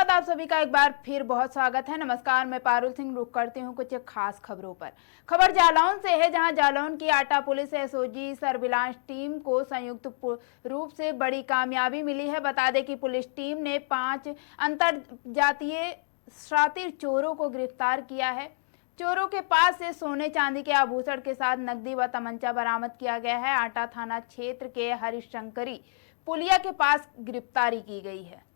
बाद आप सभी का एक बार फिर बहुत स्वागत है। नमस्कार, मैं पारुल सिंह रुक करती हूँ कुछ खास खबरों पर। खबर जालौन से है, जहां जालौन की आटा पुलिस एसओजी सर्विलांस टीम को संयुक्त रूप से बड़ी कामयाबी मिली है। बता दें कि पुलिस टीम ने 5 अंतरजातीय शातिर चोरों को गिरफ्तार किया है। चोरों के पास से सोने चांदी के आभूषण के साथ नकदी व तमंचा बरामद किया गया है। आटा थाना क्षेत्र के हरिशंकरी पुलिया के पास गिरफ्तारी की गई है।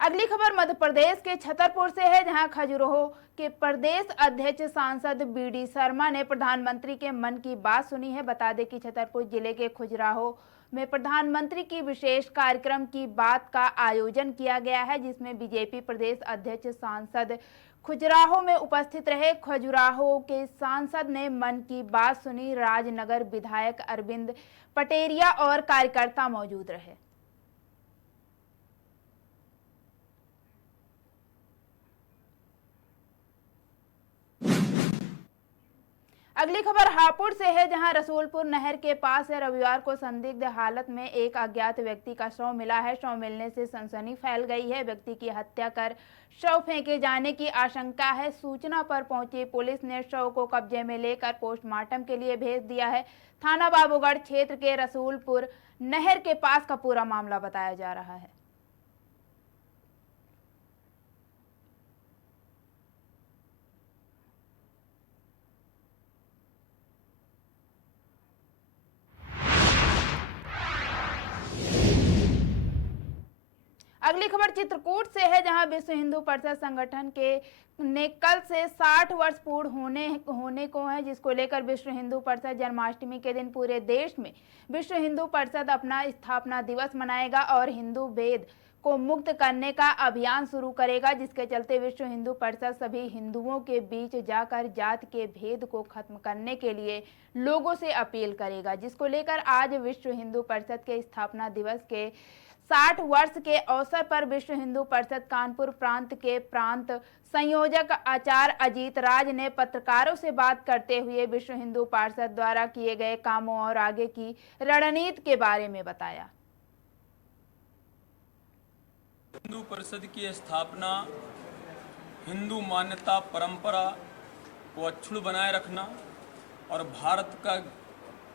अगली खबर मध्य प्रदेश के छतरपुर से है, जहां खजुराहो के प्रदेश अध्यक्ष सांसद बीडी शर्मा ने प्रधानमंत्री के मन की बात सुनी है। बता दें कि छतरपुर जिले के खजुराहो में प्रधानमंत्री की विशेष कार्यक्रम की बात का आयोजन किया गया है, जिसमें बीजेपी प्रदेश अध्यक्ष सांसद खजुराहो में उपस्थित रहे। खजुराहो के सांसद ने मन की बात सुनी। राजनगर विधायक अरविंद पटेरिया और कार्यकर्ता मौजूद रहे। अगली खबर हापुड़ से है, जहां रसूलपुर नहर के पास है रविवार को संदिग्ध हालत में एक अज्ञात व्यक्ति का शव मिला है। शव मिलने से सनसनी फैल गई है। व्यक्ति की हत्या कर शव फेंके जाने की आशंका है। सूचना पर पहुंची पुलिस ने शव को कब्जे में लेकर पोस्टमार्टम के लिए भेज दिया है। थाना बाबूगढ़ क्षेत्र के रसूलपुर नहर के पास का पूरा मामला बताया जा रहा है। अगली खबर चित्रकूट से है, जहां विश्व हिंदू परिषद संगठन के ने कल से 60 वर्ष पूर्ण होने को है, जिसको लेकर विश्व हिंदू परिषद जन्माष्टमी के दिन पूरे देश में विश्व हिंदू परिषद अपना स्थापना दिवस मनाएगा और हिंदू भेद को मुक्त करने का अभियान शुरू करेगा। जिसके चलते विश्व हिंदू परिषद सभी हिंदुओं के बीच जाकर जात के भेद को खत्म करने के लिए लोगों से अपील करेगा। जिसको लेकर आज विश्व हिंदू परिषद के स्थापना दिवस के 60 वर्ष के अवसर पर विश्व हिंदू परिषद कानपुर प्रांत के प्रांत संयोजक आचार्य अजीत राज ने पत्रकारों से बात करते हुए विश्व हिंदू परिषद द्वारा किए गए कामों और आगे की रणनीति के बारे में बताया। हिंदू परिषद की स्थापना हिंदू मान्यता परंपरा को अक्षुण्ण बनाए रखना और भारत का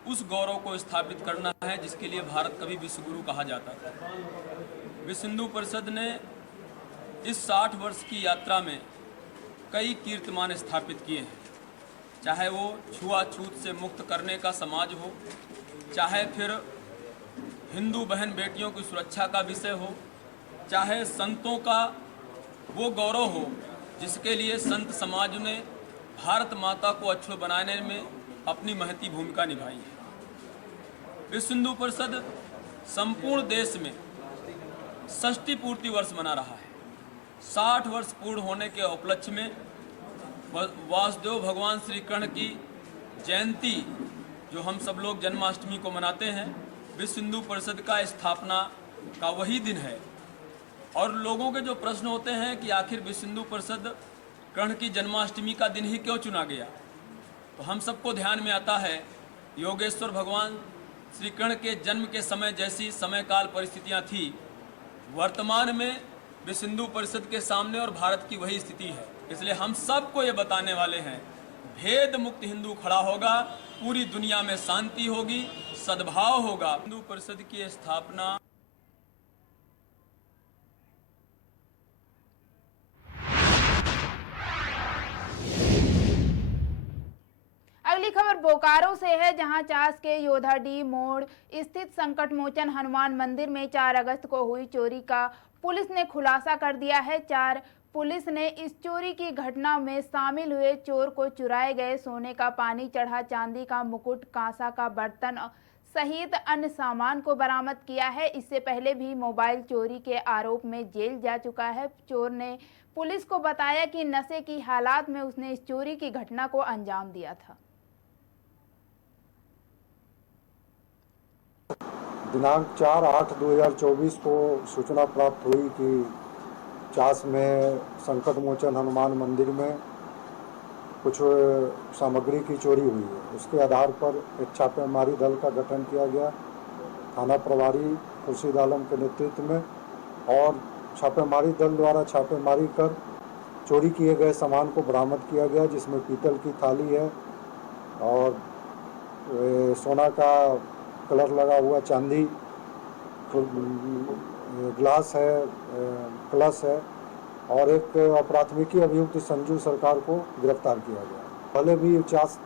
उस गौरव को स्थापित करना है जिसके लिए भारत कभी विश्व गुरु कहा जाता था। विश्व हिंदू परिषद ने इस 60 वर्ष की यात्रा में कई कीर्तिमान स्थापित किए हैं, चाहे वो छुआछूत से मुक्त करने का समाज हो, चाहे फिर हिंदू बहन बेटियों की सुरक्षा का विषय हो, चाहे संतों का वो गौरव हो जिसके लिए संत समाज ने भारत माता को अक्षुण्ण बनाने में अपनी महती भूमिका निभाई है। विश्व हिंदू परिषद संपूर्ण देश में षष्ठी पूर्ति वर्ष मना रहा है। 60 वर्ष पूर्ण होने के उपलक्ष्य में वासुदेव भगवान श्री कृष्ण की जयंती जो हम सब लोग जन्माष्टमी को मनाते हैं, विश्व हिंदू परिषद का स्थापना का वही दिन है। और लोगों के जो प्रश्न होते हैं कि आखिर विश्व हिंदू परिषद कृष्ण की जन्माष्टमी का दिन ही क्यों चुना गया, तो हम सबको ध्यान में आता है योगेश्वर भगवान श्री कृष्ण के जन्म के समय जैसी समय काल परिस्थितियां थी, वर्तमान में विश्व हिंदू परिषद के सामने और भारत की वही स्थिति है। इसलिए हम सबको ये बताने वाले हैं, भेद मुक्त हिंदू खड़ा होगा, पूरी दुनिया में शांति होगी, सद्भाव होगा। हिंदू परिषद की स्थापना अगली खबर बोकारो से है, जहां चास के योधाडी मोड़ स्थित संकट मोचन हनुमान मंदिर में 4 अगस्त को हुई चोरी का पुलिस ने खुलासा कर दिया है। पुलिस ने इस चोरी की घटना में शामिल हुए चोर को चुराए गए सोने का पानी चढ़ा चांदी का मुकुट, कांसा का बर्तन सहित अन्य सामान को बरामद किया है। इससे पहले भी मोबाइल चोरी के आरोप में जेल जा चुका है। चोर ने पुलिस को बताया कि नशे की हालात में उसने इस चोरी की घटना को अंजाम दिया था। दिनांक 4/8/2024 को सूचना प्राप्त हुई कि चास में संकट मोचन हनुमान मंदिर में कुछ सामग्री की चोरी हुई है। उसके आधार पर एक छापेमारी दल का गठन किया गया थाना प्रभारी खुर्शीद आलम के नेतृत्व में, और छापेमारी दल द्वारा छापेमारी कर चोरी किए गए सामान को बरामद किया गया, जिसमें पीतल की थाली है और सोना का कलर लगा हुआ चांदी ग्लास है, कलश है, और एक प्राथमिकी अभियुक्त संजू सरकार को गिरफ्तार किया गया। पहले भी 50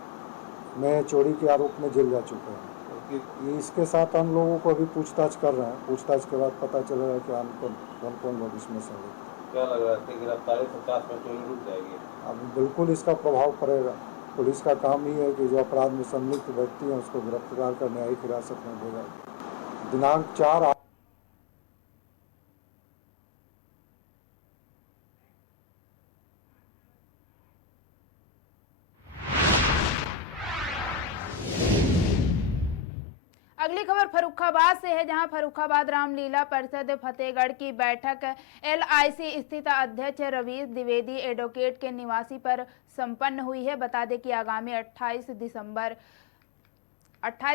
में चोरी के आरोप में जेल जा चुके हैं। इसके साथ हम लोगों को अभी पूछताछ कर रहे हैं। पूछताछ के बाद पता चलेगा कि कौन कौन भविष्य में संलिप्त है। क्या लग रहा है कि गिरफ्तारी से 50 में चोरी रुक जाएगी? अब बिल्कुल इसका प्रभाव पड़ेगा। पुलिस का काम ही है कि जो अपराध में संलिप्त व्यक्ति हैं उसको गिरफ्तार कर न्यायिक हिरासत में देगा। दिनांक 4 अगली खबर फर्रुखाबाद से है, जहां फर्रुखाबाद रामलीला परिषद फतेहगढ़ की बैठक LIC स्थित अध्यक्ष रवीश द्विवेदी एडवोकेट के निवासी पर संपन्न हुई है। बता दें कि आगामी 28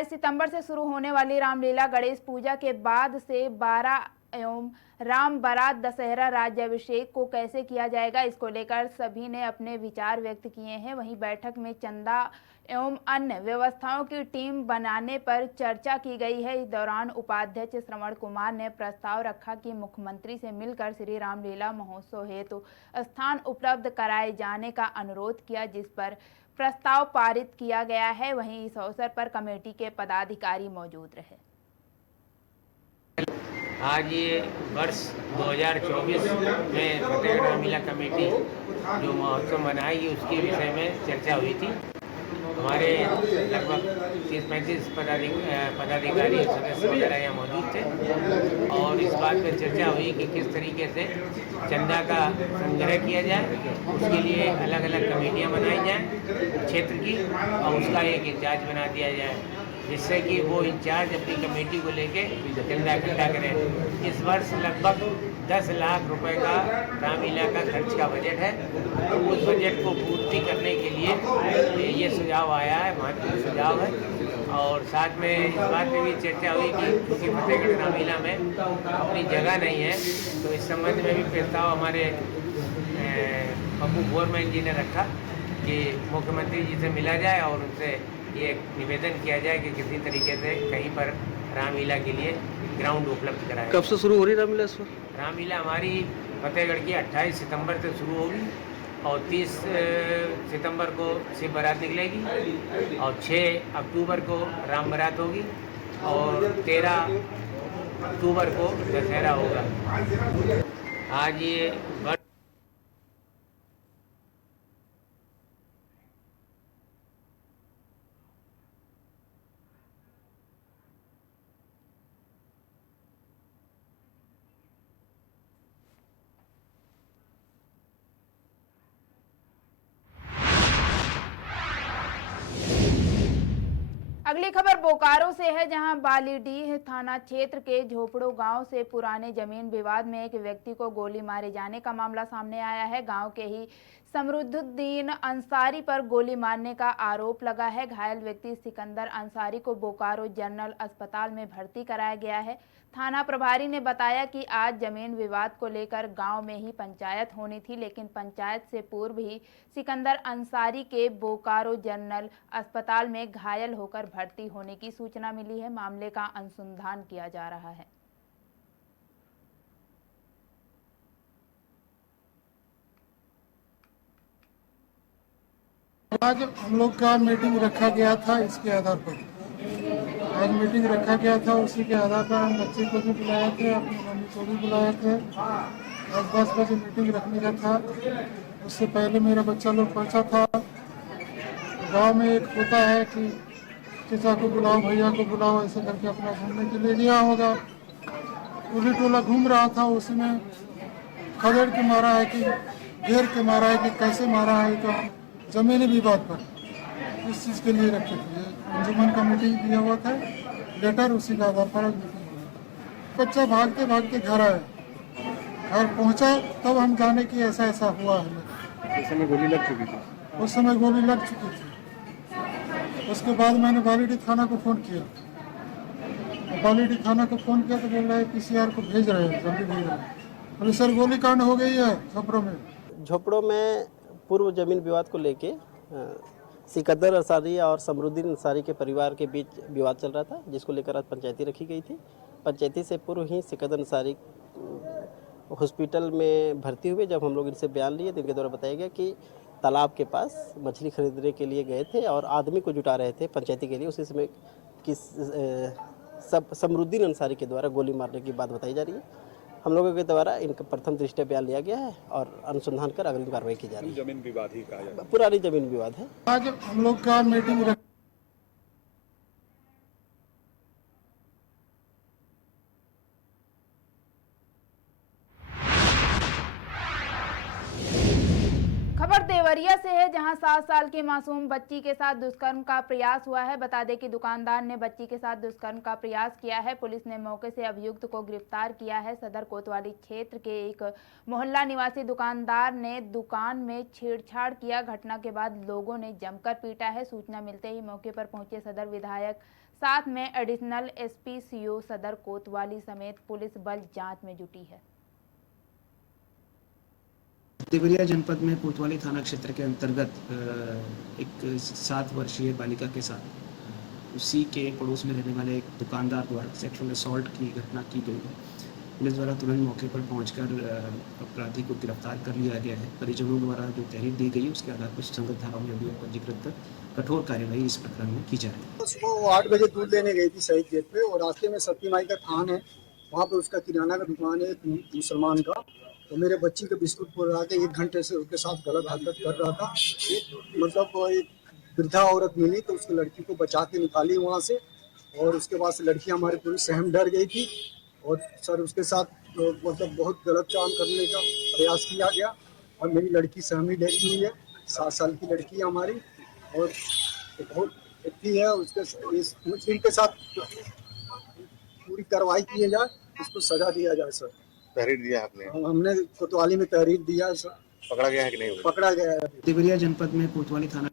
सितंबर से शुरू होने वाली रामलीला गणेश पूजा के बाद से 12 एवं राम बारात दशहरा राज्याभिषेक को कैसे किया जाएगा, इसको लेकर सभी ने अपने विचार व्यक्त किए हैं। वहीं बैठक में चंदा एवं अन्य व्यवस्थाओं की टीम बनाने पर चर्चा की गई है। इस दौरान उपाध्यक्ष श्रवण कुमार ने प्रस्ताव रखा कि मुख्यमंत्री से मिलकर श्री रामलीला महोत्सव हेतु स्थान उपलब्ध कराए जाने का अनुरोध किया, जिस पर प्रस्ताव पारित किया गया है। वहीं इस अवसर पर कमेटी के पदाधिकारी मौजूद रहे। आज ये वर्ष 2024 में फतेहगढ़ रामलीला कमेटी जो महोत्सव मनाएगी उसके विषय में चर्चा हुई थी। हमारे लगभग 30-35 पदाधिकारी सदस्य वगैरह यहाँ मौजूद थे और इस बात पर चर्चा हुई कि किस तरीके से चंदा का संग्रह किया जाए। उसके लिए अलग अलग कमेटियाँ बनाई जाएँ क्षेत्र की और उसका एक इंचार्ज बना दिया जाए, जिससे कि वो इंचार्ज अपनी कमेटी को लेके चंदा इकट्ठा करें। इस वर्ष लगभग 10 लाख रुपए का रामलीला का खर्च का बजट है। तो उस बजट को पूर्ति करने के लिए ये सुझाव आया है, महत्वपूर्ण सुझाव है। और साथ में इस बात में भी चर्चा हुई कि क्योंकि फतेहगढ़ रामलीला में अपनी जगह नहीं है, तो इस संबंध में भी प्रस्ताव हमारे पप्पू फोरमैन जी ने रखा कि मुख्यमंत्री जी से मिला जाए और उनसे ये निवेदन किया जाए कि किसी तरीके से कहीं पर रामलीला के लिए ग्राउंड उपलब्ध कराए। कब से शुरू हो रही रामलीला इस वक्त? रामलीला हमारी फतेहगढ़ की 28 सितंबर से शुरू होगी और 30 सितंबर को शिव बारात निकलेगी और 6 अक्टूबर को राम बारात होगी और 13 अक्टूबर को दशहरा होगा। आज ये अगली खबर बोकारो से है, जहां बालीडीह थाना क्षेत्र के झोपड़ो गांव से पुराने जमीन विवाद में एक व्यक्ति को गोली मारे जाने का मामला सामने आया है। गांव के ही समरुद्दीन अंसारी पर गोली मारने का आरोप लगा है। घायल व्यक्ति सिकंदर अंसारी को बोकारो जनरल अस्पताल में भर्ती कराया गया है। थाना प्रभारी ने बताया कि आज जमीन विवाद को लेकर गांव में ही पंचायत होनी थी, लेकिन पंचायत से पूर्व ही सिकंदर अंसारी के बोकारो जनरल अस्पताल में घायल होकर भर्ती होने की सूचना मिली है। मामले का अनुसंधान किया जा रहा है। आज हम लोग का मीटिंग रखा गया था, इसके आधार पर आज मीटिंग रखा गया था। उसी के आधार पर हम बच्चे को भी बुलाए थे, अपनी मम्मी को भी बुलाए थे। 10 बजे मीटिंग रखने का था। उससे पहले मेरा बच्चा लोग पहुंचा था। गांव में एक होता है कि चचा को बुलाओ, भैया को बुलाओ, ऐसे करके अपना घूमने के लिए गया होगा। पूरी टोला घूम रहा था, उसी में खदेड़ के मारा है कि घेर के मारा है कि कैसे मारा है, तो जमीनी विवाद पर इस चीज़ के लिए रखे थे। अंजुमन का मीटिंग दिया हुआ था लेटर, उसी का आधार पर बच्चा भागते भागते घर आया। घर पहुंचा तब हम जाने कि ऐसा ऐसा हुआ है। जैसे में गोली लग चुकी थी। उस समय गोली लग चुकी थी। उसके बाद मैंने बालीडी थाना को फ़ोन किया, बालीडी थाना को फ़ोन किया तो बोल रहा है PCR को भेज रहे हैं, जल्दी भेज रहे हैं। अरे सर गोली कांड हो गई है छपरों में। झोपड़ों में पूर्व जमीन विवाद को लेके सिकंदर अंसारी और समरुद्दीन अंसारी के परिवार के बीच विवाद चल रहा था, जिसको लेकर आज पंचायती रखी गई थी। पंचायती से पूर्व ही सिकंदर अंसारी हॉस्पिटल में भर्ती हुए। जब हम लोग इनसे बयान लिए तो इनके द्वारा बताया गया कि तालाब के पास मछली खरीदने के लिए गए थे और आदमी को जुटा रहे थे पंचायती के लिए। उसी समय समरुद्दीन अंसारी के द्वारा गोली मारने की बात बताई जा रही है। हम लोगों के द्वारा इनका प्रथम दृष्टया बयान लिया गया है और अनुसंधान कर अगली कार्रवाई की जा रही है। जमीन विवाद ही कहा जाता है। पुरानी जमीन विवाद है। आज हम लोग का मीटिंग रख खबर देवरिया से है, जहां 7 साल की मासूम बच्ची के साथ दुष्कर्म का प्रयास हुआ है। बता दें कि दुकानदार ने बच्ची के साथ दुष्कर्म का प्रयास किया है। पुलिस ने मौके से अभियुक्त को गिरफ्तार किया है। सदर कोतवाली क्षेत्र के एक मोहल्ला निवासी दुकानदार ने दुकान में छेड़छाड़ किया। घटना के बाद लोगों ने जमकर पीटा है। सूचना मिलते ही मौके पर पहुंचे सदर विधायक, साथ में एडिशनल SP CO सदर कोतवाली समेत पुलिस बल जाँच में जुटी है। देवरिया जनपद में कोतवाली थाना क्षेत्र के अंतर्गत एक 7 वर्षीय बालिका के साथ उसी के पड़ोस में रहने वाले एक दुकानदार द्वारा सेक्सुअल असॉल्ट की घटना की गई है। पुलिस द्वारा तुरंत मौके पर पहुंचकर अपराधी को गिरफ्तार कर लिया गया है। परिजनों द्वारा जो तहरीर दी गई उसके आधार पर संगत धाराओं में अभियोग पंजीकृत कर कठोर कार्यवाही इस प्रकरण में की जा रही है। सुबह वो 8 बजे दूध लेने गई थी शहीद गेट पे, और रास्ते में सती माई का थान है, वहाँ पे उसका किराना का दुकान है मुसलमान का। तो मेरे बच्ची के बिस्कुट फोड़ रहा था, 1 घंटे से उसके साथ गलत हरकत कर रहा था। मतलब वो एक वृद्धा औरत मिली तो उसकी लड़की को बचा के निकाली वहाँ से, और उसके बाद से लड़की हमारी पूरी सहम डर गई थी। और सर उसके साथ मतलब बहुत गलत काम करने का प्रयास किया गया, और मेरी लड़की सहमी डरी हुई है। 7 साल की लड़की है हमारी, और बहुत अच्छी है। उसके इनके साथ पूरी कार्रवाई की जाए, इसको सजा दिया जाए सर। तहरीर दिया आपने? हमने कोतवाली में तहरीर दिया है सर। पकड़ा गया है कि नहीं? पकड़ा गया है। देवरिया जनपद में कोतवाली थाना